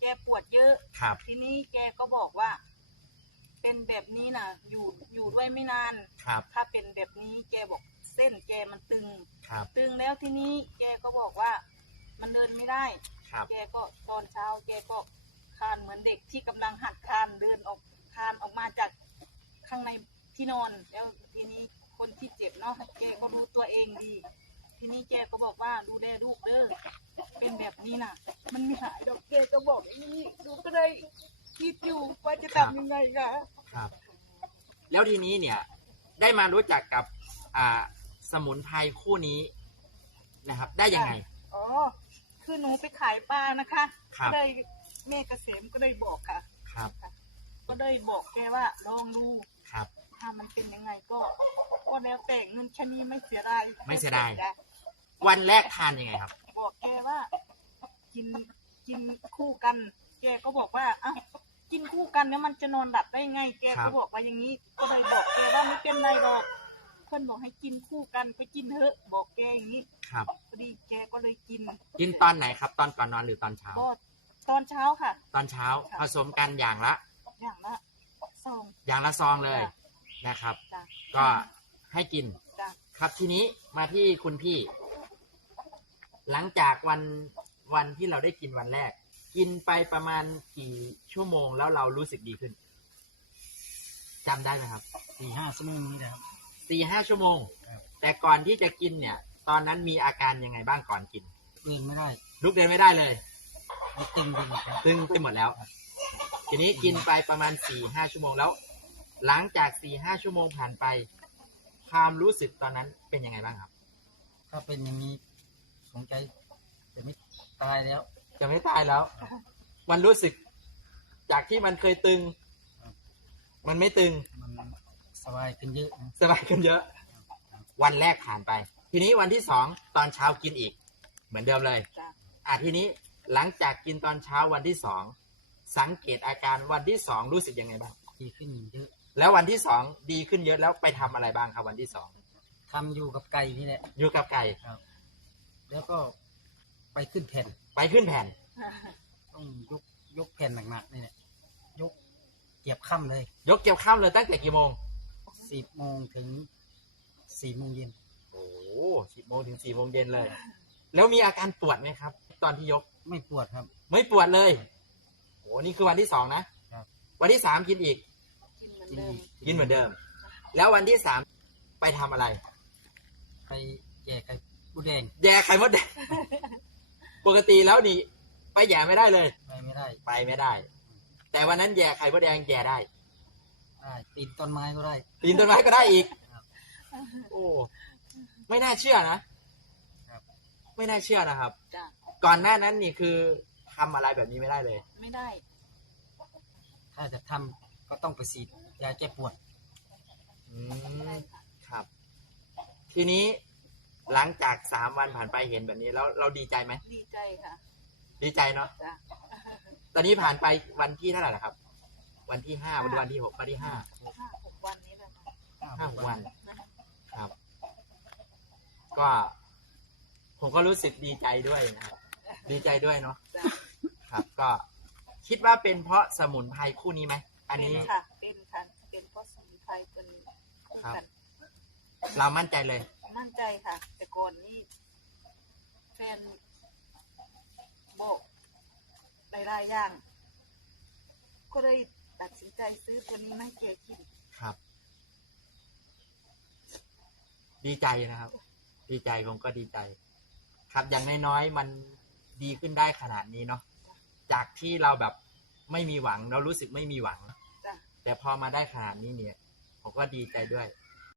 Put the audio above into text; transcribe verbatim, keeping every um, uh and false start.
ปวดเยอะครับทีนี้แกก็บอกว่า เป็นแบบนี้นะอยู่อยู่ด้วยไม่นานครับถ้าเป็นแบบนี้แกบอกเส้นแกมันตึงครับตึงแล้วทีนี้แกก็บอกว่ามันเดินไม่ได้ครับแกก็ตอนเช้าแกก็คลานเหมือนเด็กที่กำลังหัดคลานเดินออกคลานออกมาจากข้างในที่นอนแล้วทีนี้คนที่เจ็บเนาะแกก็รู้ตัวเองดีทีนี้แกก็บอกว่าดูแลลูกเด้อเป็นแบบนี้น่ะมันไม่หายดอกแกก็บอกอย่างนี้ดูก็เลยคิดอยู่ว่าจะทำยังไงคะครับแล้วทีนี้เนี่ยได้มารู้จักกับอ่าสมุนไพรคู่นี้นะครับได้ยังไงอ๋อคือหนูไปขายปลานะคะครับก็เลยแม่เกษมก็เลยบอกค่ะครับก็เลยบอกแกว่าลองดูครับถ้ามันเป็นยังไงก็ก็แล้วแต่เงินแค่นี้ไม่เสียดายไม่เสียดายวันแรกทานยังไงครับบอกแกว่ากินกินคู่กันแกก็บอกว่าอ่ะกินคู่กันแล้วมันจะนอนหลับได้ไงแกก็บอกว่าอย่างนี้ก็เลยบอกแกว่าไม่เป็นไรหรอกเพื่อนบอกให้กินคู่กันไปกินเถอะบอกแกอย่างนี้ครับพอดีแกก็เลยกินกินตอนไหนครับตอนก่อนนอนหรือตอนเช้าก็ตอนเช้าค่ะตอนเช้าผสมกันอย่างละอย่างละซองอย่างละซองเลยนะครับก็ให้กินครับทีนี้มาที่คุณพี่หลังจากวันวันที่เราได้กินวันแรกกินไปประมาณกี่ชั่วโมงแล้วเรารู้สึกดีขึ้นจำได้ไหมครับสี่ห้าชั่วโมงนี้นะครับสี่ห้าชั่วโมงแต่ก่อนที่จะกินเนี่ยตอนนั้นมีอาการยังไงบ้างก่อนกินเดินไม่ได้ลุกเดินไม่ได้เลยตึงไปหมดแล้วตึงไปหมดแล้วทีนี้กินไปประมาณสี่ห้าชั่วโมงแล้วหลังจากสี่ห้าชั่วโมงผ่านไปความรู้สึกตอนนั้นเป็นยังไงบ้างครับถ้าเป็นอย่างนี้สงสัยจะไม่ตายแล้วจะไม่ตายแล้วมันรู้สึกจากที่มันเคยตึงมันไม่ตึงมันสบายขึ้นเยอะสบายขึ้นเยอะวันแรกผ่านไปทีนี้วันที่สองตอนเช้ากินอีกเหมือนเดิมเลยอ่ะทีนี้หลังจากกินตอนเช้าวันที่สองสังเกตอาการวันที่สองรู้สึกยังไงบ้างดีขึ้นเยอะแล้ววันที่สองดีขึ้นเยอะแล้วไปทำอะไรบ้างครับวันที่สองทำอยู่กับไก่นี่แหละอยู่กับไก่ครับแล้วก็ไปขึ้นแผ่นไปขึ้นแผ่นต้องยกยกแผ่นหนักๆนี่แหละยกเก็บค่ำเลยยกเก็บค่ำเลยตั้งแต่กี่โมงสิบโมงถึงสี่โมงเย็นโอ้สิบโมงถึงสี่โมงเย็นเลยแล้วมีอาการปวดไหมครับตอนที่ยกไม่ปวดครับไม่ปวดเลยโอ้นี่คือวันที่สองนะครับวันที่สามกินอีกกินเหมือนเดิมแล้ววันที่สามไปทำอะไรไปแย่ไข่มดแดงแย่ไข่มดแดงปกติแล้วนี่ไปแย่ไม่ได้เลยไปไม่ได้ไปไม่ได้แต่วันนั้นแย่ไข่มดแดงแย่ได้ได้ปีนต้นไม้ก็ได้ปีนต้นไม้ก็ได้อีกโอ้ไม่น่าเชื่อนะไม่น่าเชื่อนะครับก่อนหน้านั้นนี่คือทำอะไรแบบนี้ไม่ได้เลยไม่ได้ถ้าจะทำก็ต้องไปฉีดยาแก้ปวดอืมครับทีนี้หลังจากสามวันผ่านไปเห็นแบบนี้แล้วเราดีใจไหมดีใจค่ะดีใจเนาะตอนนี้ผ่านไปวันที่เท่าไหร่ละครับวันที่ห้าวันวันที่หกวันที่ห้าห้าหกวันนี้แหละห้าหกวันครับก็ผมก็รู้สึกดีใจด้วยนะครับดีใจด้วยเนาะครับก็คิดว่าเป็นเพราะสมุนไพรคู่นี้ไหมอันนี้ค่ะเป็นค่ะเป็นเพราะสมุนไพรตัวนี้คู่กันเรามั่นใจเลยมั่นใจค่ะแต่ก่อนนี้แฟนบอกหลายๆอย่างก็เลยตัดสินใจซื้อตัวนี้มาให้แกกินครับดีใจนะครับดีใจผมก็ดีใจครับอย่างน้อยๆมันดีขึ้นได้ขนาดนี้เนาะจากที่เราแบบไม่มีหวังเรารู้สึกไม่มีหวังแต่พอมาได้ขนาดนี้เนี่ยผมก็ดีใจด้วย